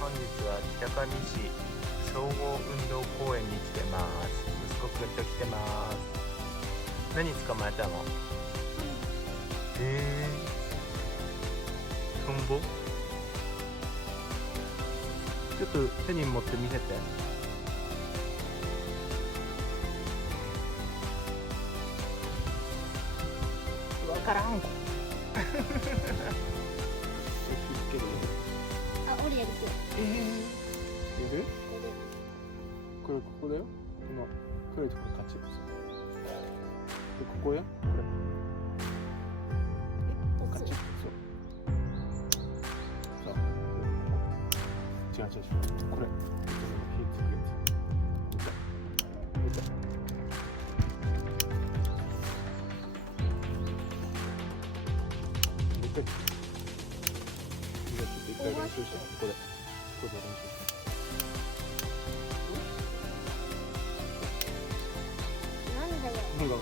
本日は北上市総合運動公園に来てます。息子くんと来てます。何捕まえたの？トンボ？ちょっと手に持って見せて。わからん。あ、俺やるけど。やる？これここだよ。この黒いところ勝ち。でここよ。これ。勝ち。そう。そう。違う。これ。火つくやつ。見て。ちょっと一回練習して。ここで練習して。なんだよ。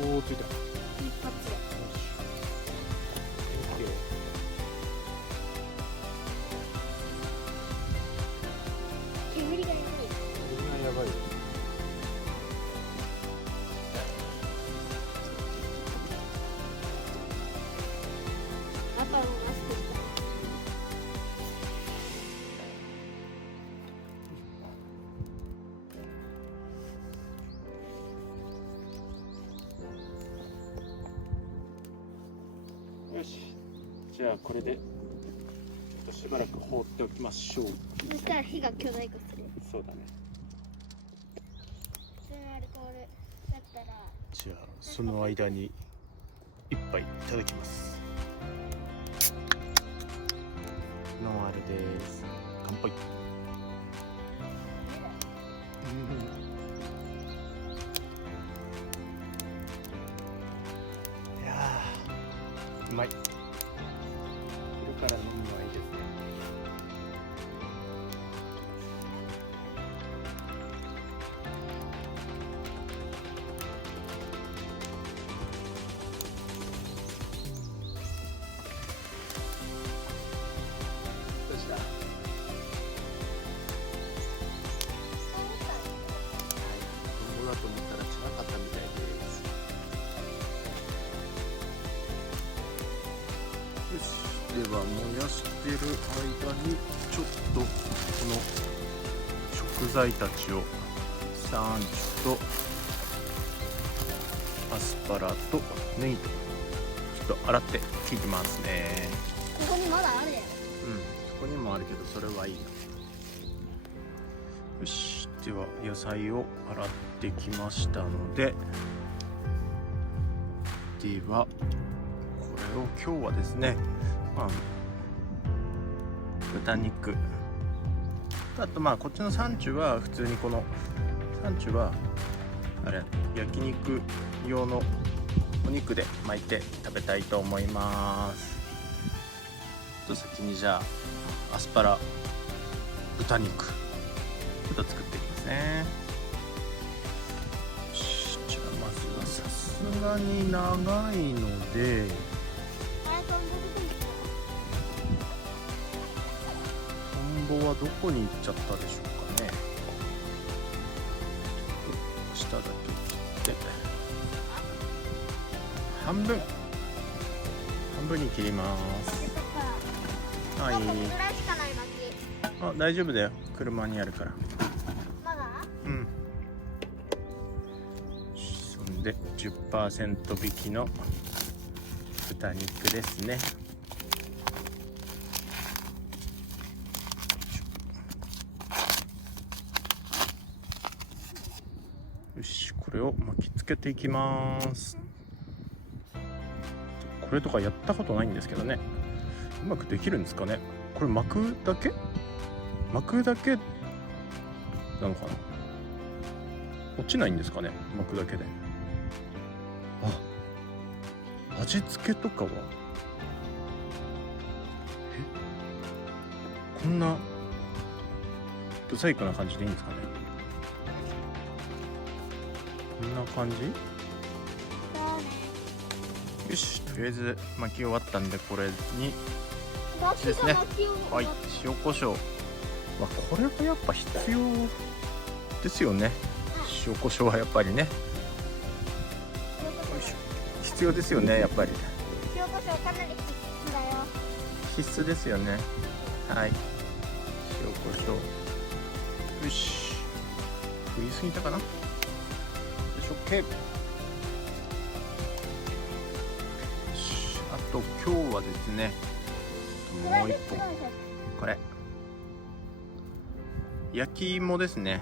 おお、ついた。一発で。煙がやばい。煙がやばいよ。パパもマスクした。よし、じゃあこれでちょっとしばらく放っておきましょう。そしたら火が巨大化する。そうだね。普通のアルコールだったら。じゃあその間に一杯いただきます。ノンアルです。乾杯。いやー、うまい。これから飲むのはいいですね。どうした？トンボだと思ったら違かったみたいです。よし、では燃やしてる間にちょっとこの食材たちをサンチュとアスパラとネギとちょっと洗っていきますね。ここにまだあるよ。そこにもあるけどそれはいいな。よし、では野菜を洗ってきましたので、ではこれを今日はですね、豚肉、あとこっちのサンチュは普通にこのサンチュはあれ焼肉用のお肉で巻いて食べたいと思います。先にじゃあアスパラ、豚肉ちょっと作っていきますね。よし、じゃあまずはさすがに長いのでトンボはどこに行っちゃったでしょうかね。下だけ切って半分に切ります。はい。このぐらいしかない巻き。あ、大丈夫だよ。車にあるから。まだ？そんで 10% 引きの豚肉ですね。よし、これを巻きつけていきます。これとかやったことないんですけどね、うまくできるんですかね。これ巻くだけなのかな。落ちないんですかね、巻くだけで。味付けとかはこんなブサイクな感じでいいんですかね。こんな感じ。よし、とりあえず巻き終わったんで、これにですね。はい、塩コショウ。まあ、これはやっぱ必要ですよね。塩コショウはやっぱりね。よいしょ。必要ですよね、やっぱり。塩コショウかなり必須だよ。必須ですよね。はい。塩コショウ。よし。振りすぎたかな。よし、OK。あと今日はですね、もう一本これ焼き芋ですね。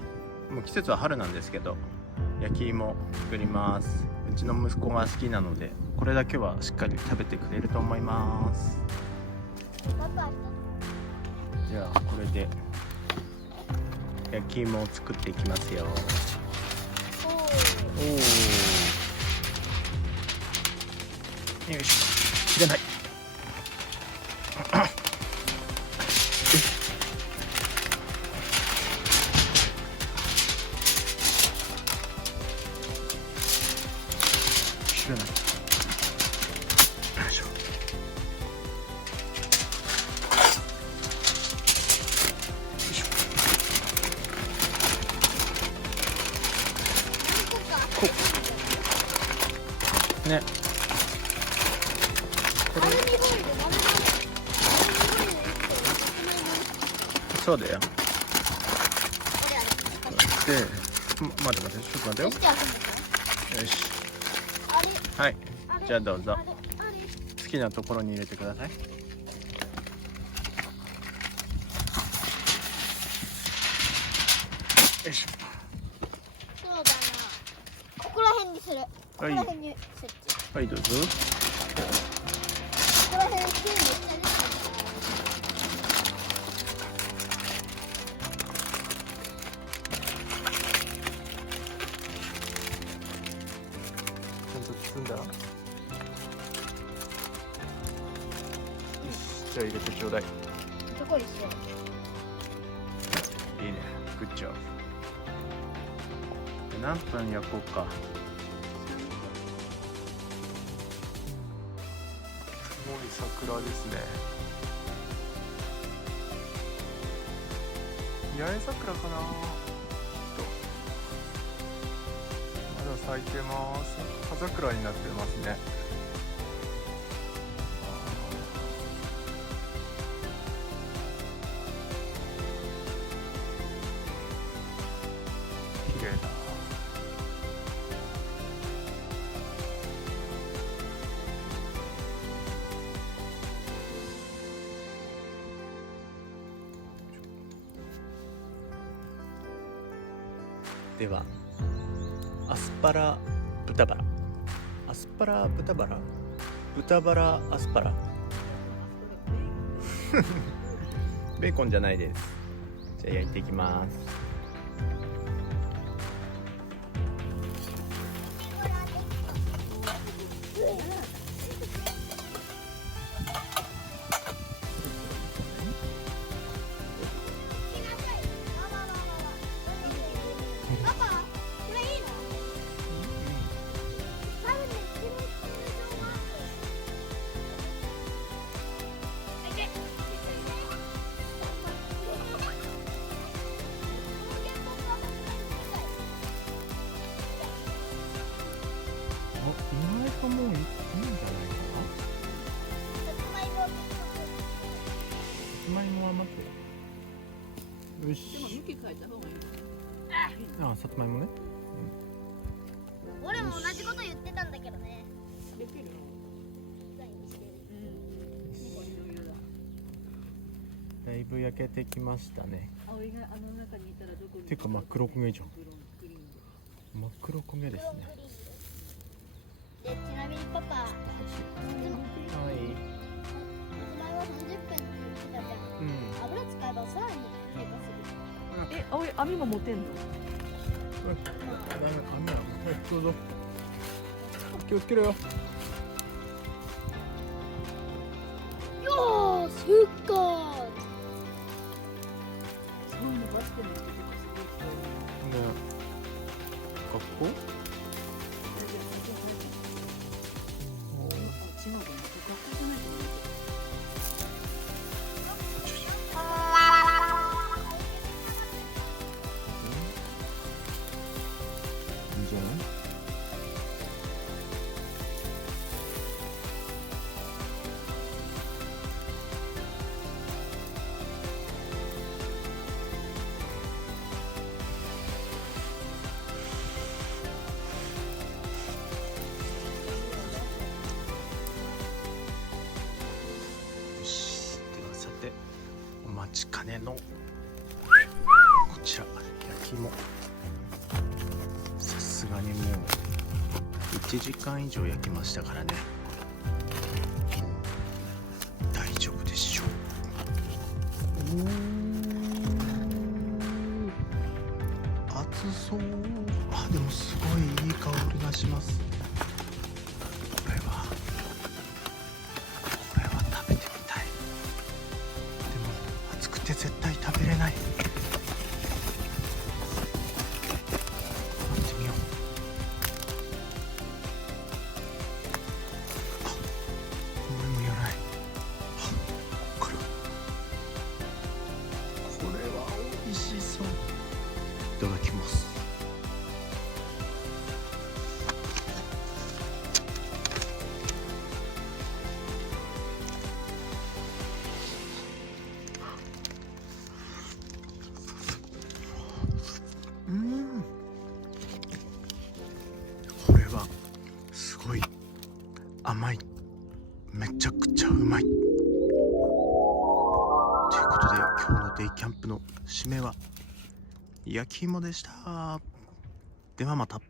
もう季節は春なんですけど、焼き芋作ります。うちの息子が好きなので、これだけはしっかり食べてくれると思います。じゃあこれで焼き芋を作っていきますよ。おお、よいしょ。切れない。切れない。よいしょ。ね。これそうだよ。で、待って待って、ちょっと待ってよ。よし。はい。じゃあどうぞ。好きなところに入れてください。よいしょ。そうだな。ここら辺にする。ここら辺に設置。はいどうぞ。ここら辺に全部下にする。ちゃんと包んだら。よし、じゃあ入れてちょうだい。どこにしよう。いいね。グッジョブ。何分焼こうか。すごい桜ですね。八重桜かな。まだ咲いてます。葉桜になってますね。綺麗だ。ではアスパラ豚バラ、アスパラ豚バラ、豚バラアスパラベーコンじゃないです。じゃあ焼いていきます。パパ、これいいの？多分ね、白い状があって意外ともういいんじゃないかな。さつまいもさつまいもは待ってよし。でも向き変えた方がいい。あ、さつまいもね。俺も同じこと言ってたんだけどね。できるの？デザインしてる。だいぶ焼けてきましたね。葵があの中にいたらどこに？てか真っ黒焦げじゃん。グリーンで。真っ黒焦げですね。で、ちなみにパパ、はい。さつまいも30分って言ってたじゃん。うん。油使えばさらに低下する。葵網も持てんの？ダメ、網は。はい、どうぞ。気をつけろよ。よー、すっかー。そういうのバスケのやつとかすごい人いる。ね。学校？違うかな。学校じゃないと思うけど。ちかねのこちら焼き芋、さすがにもう1時間以上焼きましたからね、大丈夫でしょう。熱そう。あ、でもすごいいい香りがします。これは食べてみたい。でも熱くて絶対食べれない。待ってみよう。あ、思いもよらない。あ、これは美味しそう。いただきます。これはすごい甘い、めちゃくちゃうまい。ということで今日のデイキャンプの締めは焼き芋でした。ではまた。